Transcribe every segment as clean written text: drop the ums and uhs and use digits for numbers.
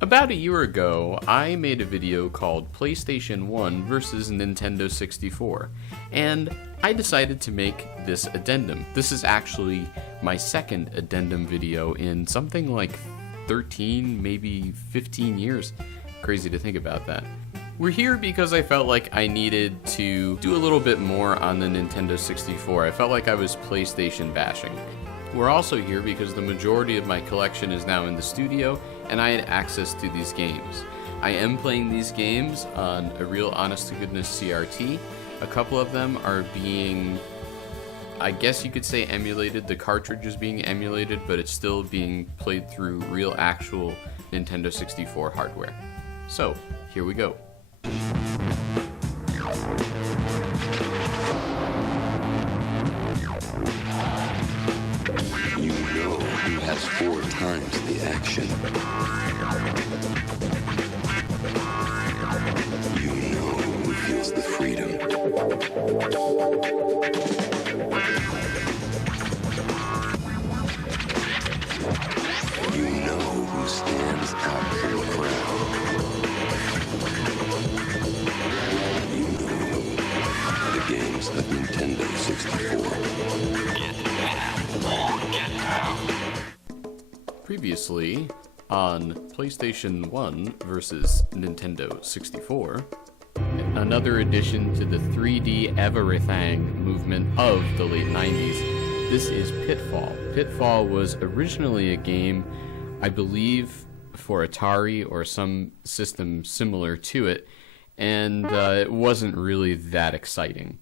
About a year ago, I made a video called PlayStation 1 versus Nintendo 64, and I decided to make this addendum. This is actually my second addendum video in something like 13, maybe 15 years. Crazy to think about that. We're here because I felt like I needed to do a little bit more on the Nintendo 64. I felt like I was PlayStation bashing. We're also here because the majority of my collection is now in the studio, and I had access to these games. I am playing these games on a real honest-to-goodness CRT. A couple of them are being, I guess you could say, emulated. The cartridge is being emulated, but it's still being played through real, actual Nintendo 64 hardware. So, here we go. You know who has 4 times the action. You know who feels the freedom. You know who stands out from the crowd. You know the games of Nintendo 64. Previously, on PlayStation 1 versus Nintendo 64, another addition to the 3D everything movement of the late 90s. This is Pitfall. Pitfall was originally a game, I believe, for Atari or some system similar to it, and it wasn't really that exciting.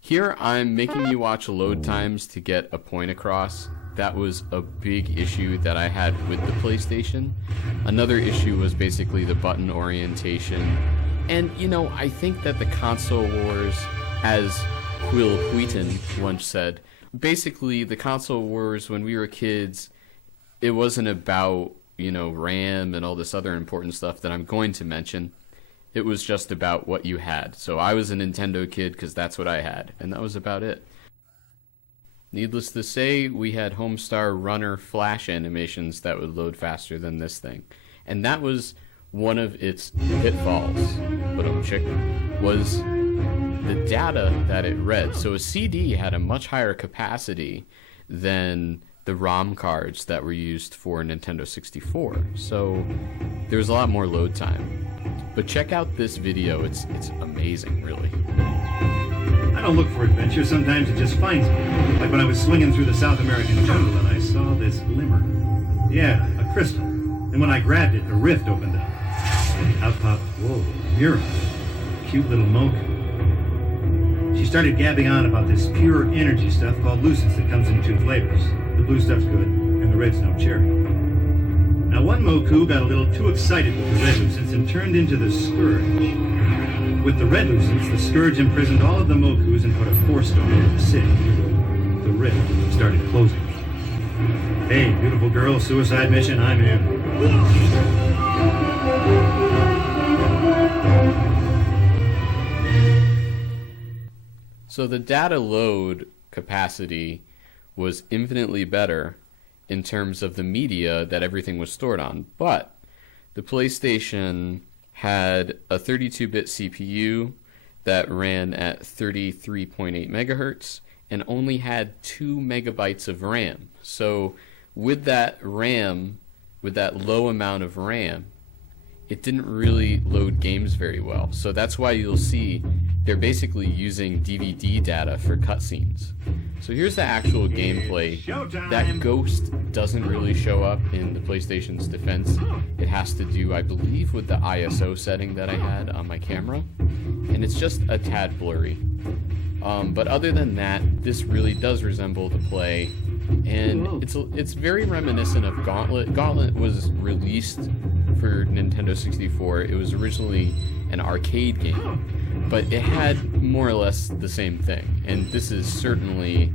Here I'm making you watch load times to get a point across. That was a big issue that I had with the PlayStation. Another issue was basically the button orientation. And, you know, I think that the console wars, as Will Wheaton once said, basically the console wars when we were kids, it wasn't about, you know, RAM and all this other important stuff that I'm going to mention. It was just about what you had. So I was a Nintendo kid because that's what I had, and that was about it. Needless to say, we had Homestar Runner Flash animations that would load faster than this thing. And that was one of its pitfalls, was the data that it read. So a CD had a much higher capacity than the ROM cards that were used for Nintendo 64. So there was a lot more load time. But check out this video, it's amazing, really. I don't look for adventure, sometimes it just finds me. Like when I was swinging through the South American jungle and I saw this glimmer. Yeah, a crystal. And when I grabbed it, a rift opened up. And out popped, whoa, Mira. Cute little moke. She started gabbing on about this pure energy stuff called Lucence that comes in 2 flavors. The blue stuff's good, and the red's no cherry. Now one Moku got a little too excited with the red Lucence and turned into the Scourge. With the red Lucence, the Scourge imprisoned all of the Mokus and put a force storm over the city. The rift started closing. Hey, beautiful girl, suicide mission, I'm in. So the data load capacity was infinitely better in terms of the media that everything was stored on, but the PlayStation had a 32-bit CPU that ran at 33.8 megahertz and only had 2 megabytes of RAM. So with that RAM, with that low amount of RAM, it didn't really load games very well. So that's why you'll see they're basically using DVD data for cutscenes. So here's the actual gameplay. That ghost doesn't really show up in the PlayStation's defense. It has to do, I believe, with the ISO setting that I had on my camera. And it's just a tad blurry. But other than that, this really does resemble the play. And it's very reminiscent of Gauntlet. Gauntlet was released for Nintendo 64. It was originally an arcade game, but it had more or less the same thing. And this is certainly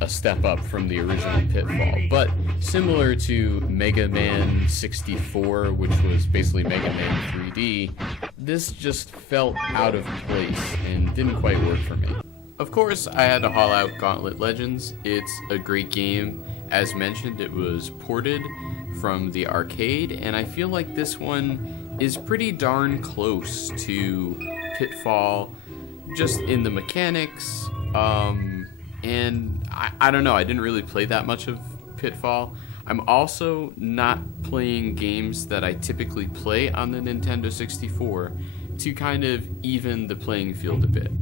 a step up from the original Pitfall, but similar to Mega Man 64, which was basically Mega Man 3D, this just felt out of place and didn't quite work for me. Of course, I had to haul out Gauntlet Legends. It's a great game. as mentioned, it was ported from the arcade, and I feel like this one is pretty darn close to Pitfall, just in the mechanics, and I don't know, I didn't really play that much of Pitfall. I'm also not playing games that I typically play on the Nintendo 64 to kind of even the playing field a bit.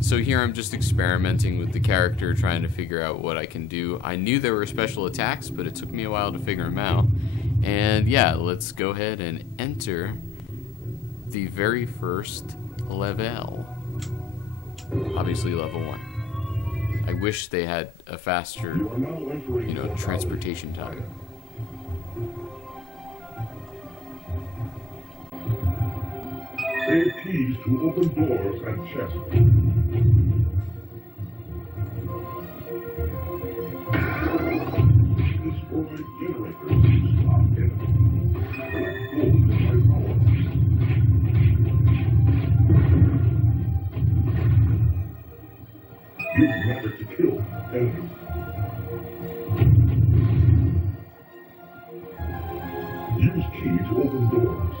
So here I'm just experimenting with the character, trying to figure out what I can do. I knew there were special attacks, but it took me a while to figure them out. And yeah, let's go ahead and enter the very first level. Obviously level 1. I wish they had a faster, transportation time. Save keys to open doors and chests. Destroy generators to stop enemies. Collect gold for my power-ups. Use magic to kill enemies. Use key to open doors.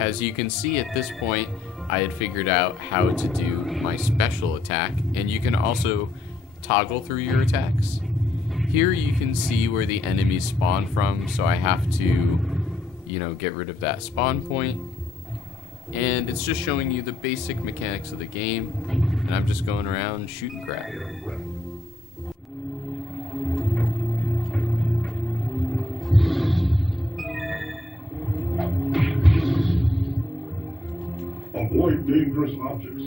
As you can see at this point, I had figured out how to do my special attack, and you can also toggle through your attacks. Here you can see where the enemies spawn from, so I have to, get rid of that spawn point. And it's just showing you the basic mechanics of the game, and I'm just going around shoot and grab. Avoid dangerous objects.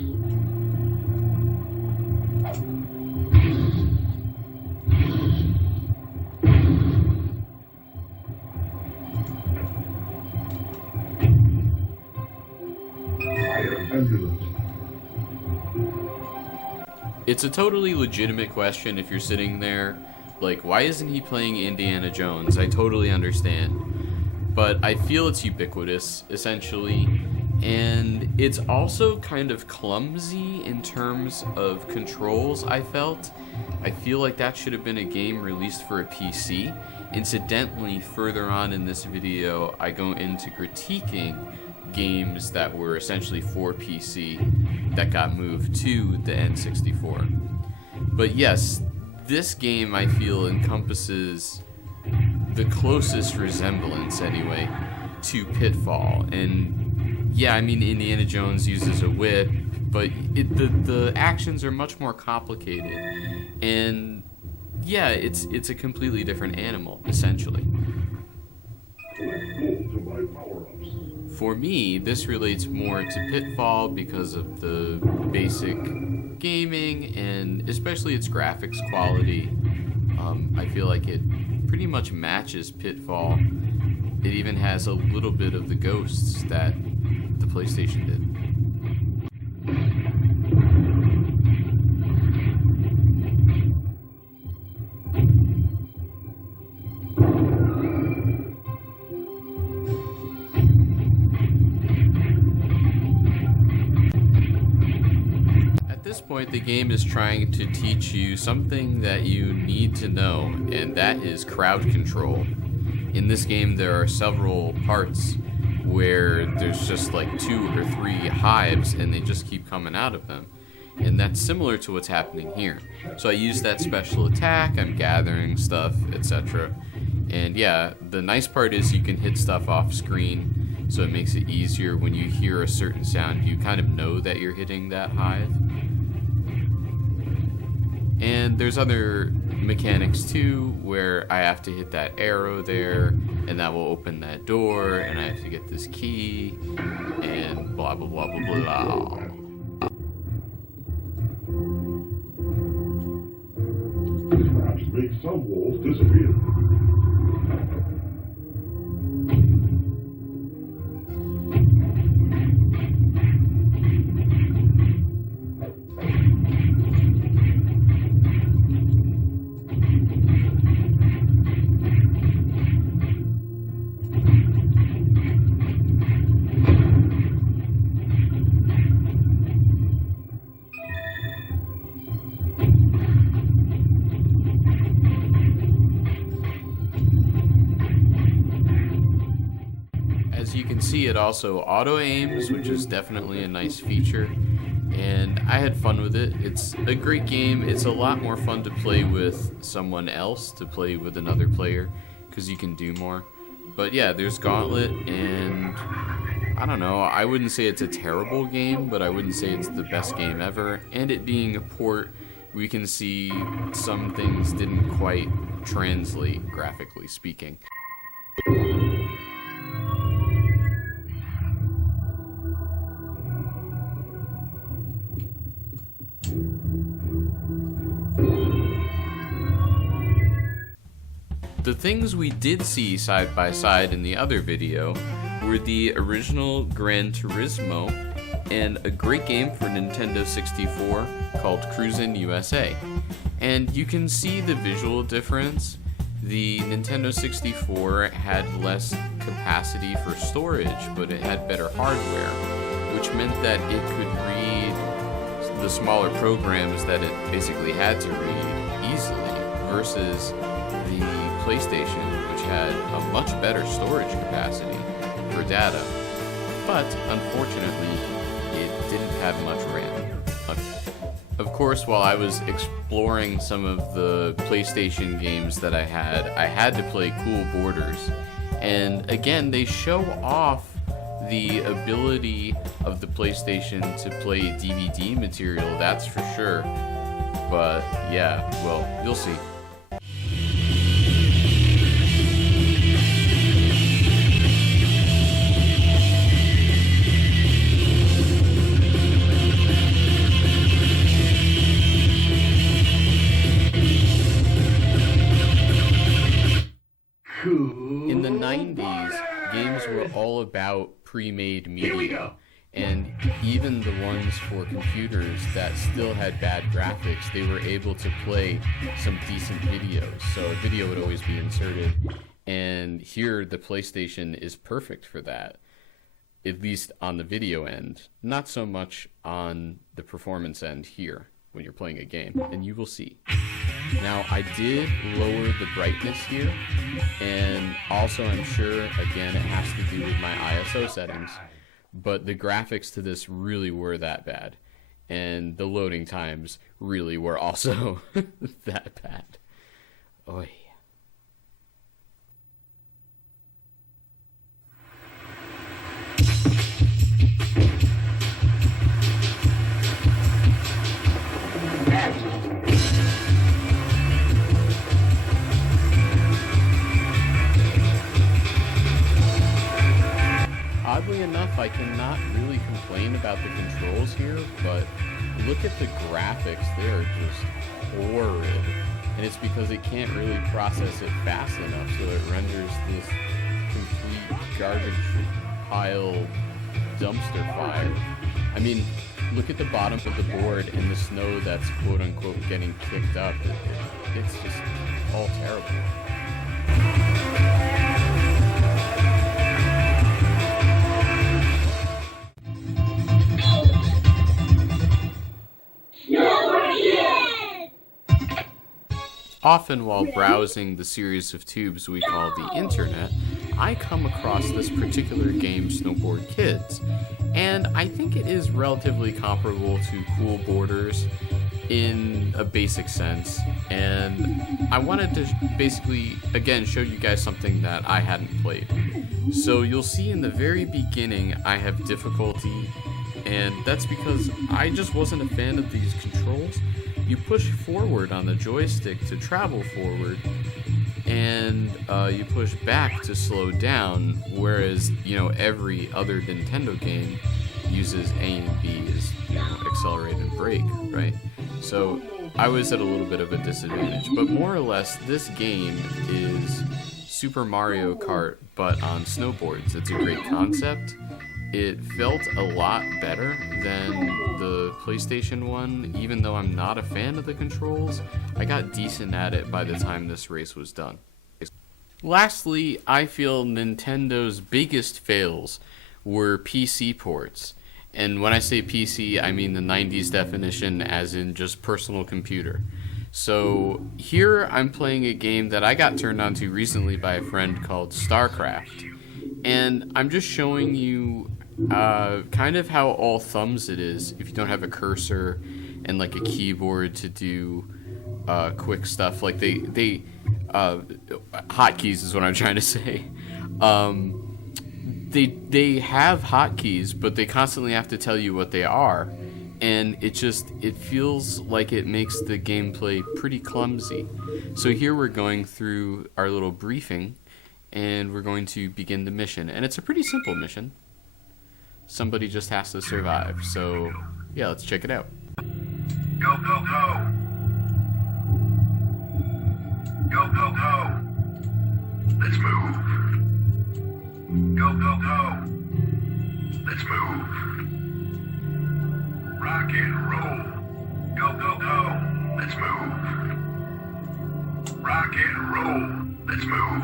Fire ambulance. It's a totally legitimate question if you're sitting there, like, why isn't he playing Indiana Jones? I totally understand. But I feel it's ubiquitous, essentially. And it's also kind of clumsy in terms of controls, I felt. I feel like that should have been a game released for a PC. Incidentally, further on in this video, I go into critiquing games that were essentially for PC that got moved to the N64. But yes, this game I feel encompasses the closest resemblance, anyway, to Pitfall. And yeah, I mean, Indiana Jones uses a whip, but the actions are much more complicated. And yeah, it's a completely different animal, essentially. For me, this relates more to Pitfall because of the basic gaming and especially its graphics quality. I feel like it pretty much matches Pitfall. It even has a little bit of the ghosts that the PlayStation did. At this point, the game is trying to teach you something that you need to know, and that is crowd control. In this game, there are several parts where there's just like 2 or 3 hives and they just keep coming out of them. And that's similar to what's happening here. So I use that special attack, I'm gathering stuff, etc. And yeah, the nice part is you can hit stuff off screen, so it makes it easier when you hear a certain sound. You kind of know that you're hitting that hive. And there's other mechanics too, where I have to hit that arrow there, and that will open that door, and I have to get this key, and blah blah blah blah blah. Perhaps make some walls disappear. can see it also auto-aims, which is definitely a nice feature, and I had fun with it. It's a great game. It's a lot more fun to play with someone else, to play with another player, because you can do more. But yeah, there's Gauntlet, and I don't know, I wouldn't say it's a terrible game, but I wouldn't say it's the best game ever. And it being a port, we can see some things didn't quite translate, graphically speaking. The things we did see side by side in the other video were the original Gran Turismo and a great game for Nintendo 64 called Cruisin' USA. And you can see the visual difference. The Nintendo 64 had less capacity for storage, but it had better hardware, which meant that it could read the smaller programs that it basically had to read easily, versus the PlayStation, which had a much better storage capacity for data, but unfortunately it didn't have much RAM. Of course, while I was exploring some of the PlayStation games that I had to play Cool Borders, and again, they show off the ability of the PlayStation to play DVD material, that's for sure, but yeah, well, you'll see. In the 90s, games were all about pre-made media, and even the ones for computers that still had bad graphics, they were able to play some decent videos, so a video would always be inserted, and here the PlayStation is perfect for that, at least on the video end, not so much on the performance end here when you're playing a game, and you will see. Now, I did lower the brightness here, and also I'm sure, again, it has to do with my ISO settings, but the graphics to this really were that bad, and the loading times really were also that bad. Oy. Oddly enough, I cannot really complain about the controls here, but look at the graphics, they are just horrid. And it's because it can't really process it fast enough, so it renders this complete garbage pile dumpster fire. I mean, look at the bottom of the board and the snow that's quote-unquote getting kicked up. It's just all terrible. Often while browsing the series of tubes we call the internet, I come across this particular game, Snowboard Kids, and I think it is relatively comparable to Cool Borders in a basic sense, and I wanted to basically, again, show you guys something that I hadn't played. So you'll see in the very beginning I have difficulty, and that's because I just wasn't a fan of these controls. You push forward on the joystick to travel forward, and you push back to slow down, whereas, you know, every other Nintendo game uses A and B as, you know, accelerate and brake, right? So I was at a little bit of a disadvantage, but more or less this game is Super Mario Kart, but on snowboards. It's a great concept. It felt a lot better than the PlayStation one, even though I'm not a fan of the controls. I got decent at it by the time this race was done. Lastly, I feel Nintendo's biggest fails were PC ports. And when I say PC, I mean the 90s definition, as in just personal computer. So here I'm playing a game that I got turned on to recently by a friend called Starcraft. And I'm just showing you kind of how all thumbs it is if you don't have a cursor and like a keyboard to do quick stuff. Like they hotkeys is what I'm trying to say. They have hotkeys, but they constantly have to tell you what they are, and it feels like it makes the gameplay pretty clumsy. So here we're going through our little briefing, and we're going to begin the mission, and it's a pretty simple mission. Somebody just has to survive. So yeah, let's check it out. Go, go, go! Go, go, go! Let's move! Go, go, go! Let's move! Rock and roll! Go, go, go! Let's move! Rock and roll! Let's move!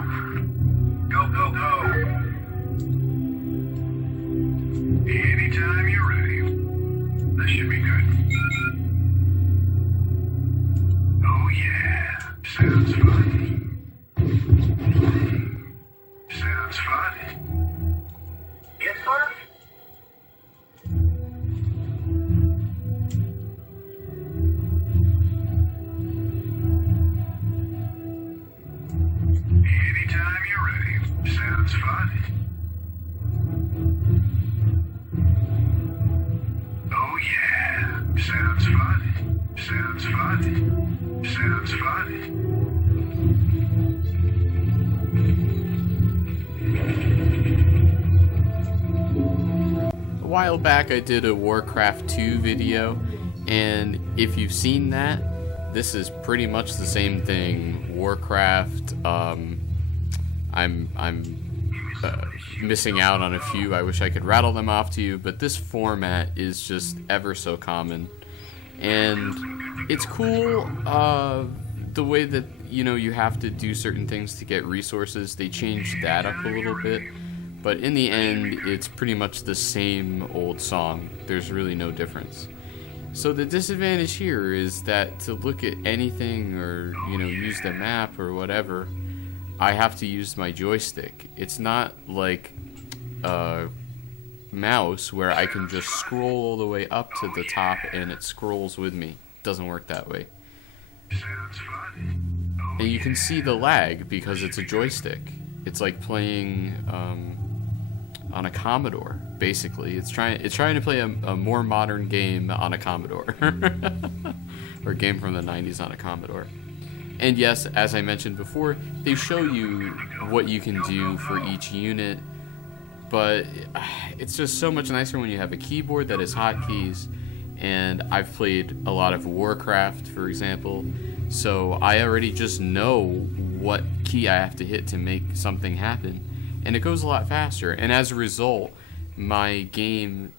Go, go, go! Anytime you're ready. This should be good. Oh yeah, sounds fun. Sounds fun. Yes, sir? Anytime you're ready. Sounds fun. Oh yeah, sounds fun. Sounds fun. Sounds fun. A while back I did a Warcraft 2 video, and if you've seen that, this is pretty much the same thing. Warcraft, I'm missing out on a few. I wish I could rattle them off to you, but this format is just ever so common. And it's cool, the way that, you know, you have to do certain things to get resources. They changed that up a little bit, but in the end, it's pretty much the same old song. There's really no difference. So the disadvantage here is that to look at anything or, you know, use the map or whatever, I have to use my joystick. It's not like a mouse where I can just scroll all the way up to the top and it scrolls with me. It doesn't work that way. And you can see the lag because it's a joystick. It's like playing on a Commodore, basically. It's trying to play a more modern game on a Commodore. Or a game from the 90s on a Commodore. And yes, as I mentioned before, they show you what you can do for each unit, but it's just so much nicer when you have a keyboard that has hotkeys. And I've played a lot of Warcraft, for example, so I already just know what key I have to hit to make something happen, and it goes a lot faster. And as a result, my game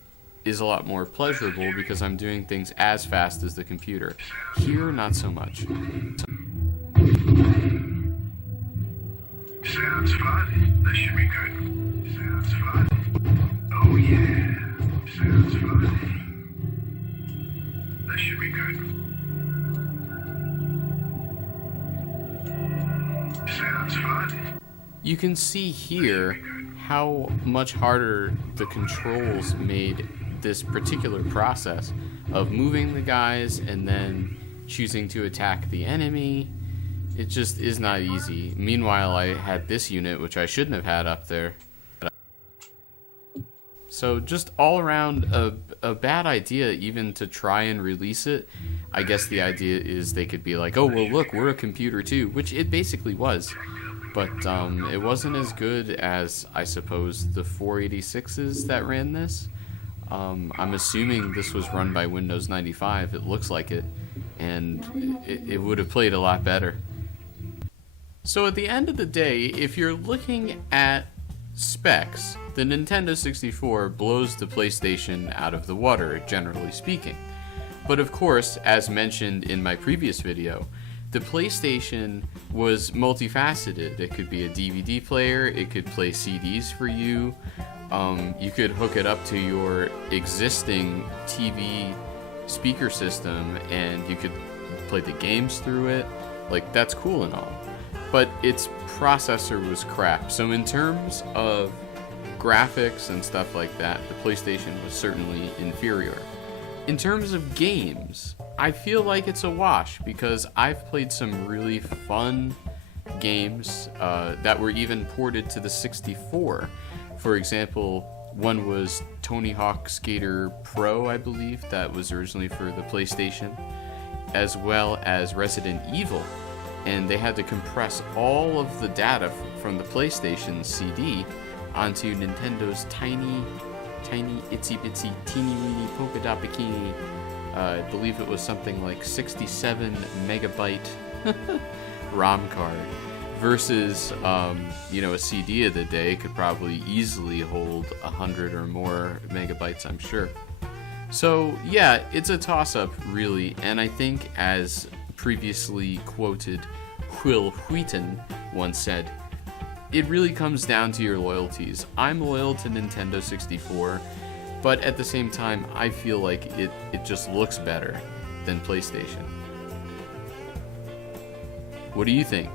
is a lot more pleasurable because I'm doing things as fast as the computer. Here, not so much. Sounds fun. This should be good. Sounds fun. Oh yeah. Sounds fun. This should be good. Sounds fun. You can see here how much harder the controls made this particular process of moving the guys and then choosing to attack the enemy. It just is not easy. Meanwhile, I had this unit, which I shouldn't have had up there. So just all around a bad idea even to try and release it. I guess the idea is they could be like, oh, well, look, we're a computer too, which it basically was. But it wasn't as good as, I suppose, the 486s that ran this. I'm assuming this was run by Windows 95. It looks like it. And it would have played a lot better. So at the end of the day, if you're looking at specs, the Nintendo 64 blows the PlayStation out of the water, generally speaking. But of course, as mentioned in my previous video, the PlayStation was multifaceted. It could be a DVD player, it could play CDs for you, you could hook it up to your existing TV speaker system and you could play the games through it. Like, that's cool and all. But its processor was crap. So in terms of graphics and stuff like that, the PlayStation was certainly inferior. In terms of games, I feel like it's a wash because I've played some really fun games that were even ported to the 64. For example, one was Tony Hawk Skater Pro, I believe, that was originally for the PlayStation, as well as Resident Evil. And they had to compress all of the data from the PlayStation CD onto Nintendo's tiny, itsy bitsy, teeny weeny polka dot bikini. I believe it was something like 67 megabyte ROM card. Versus, a CD of the day could probably easily hold 100 or more megabytes, I'm sure. So, yeah, it's a toss-up, really, and I think, as previously quoted Will Wheaton once said, it really comes down to your loyalties. I'm loyal to Nintendo 64, but at the same time, I feel like it just looks better than PlayStation. What do you think?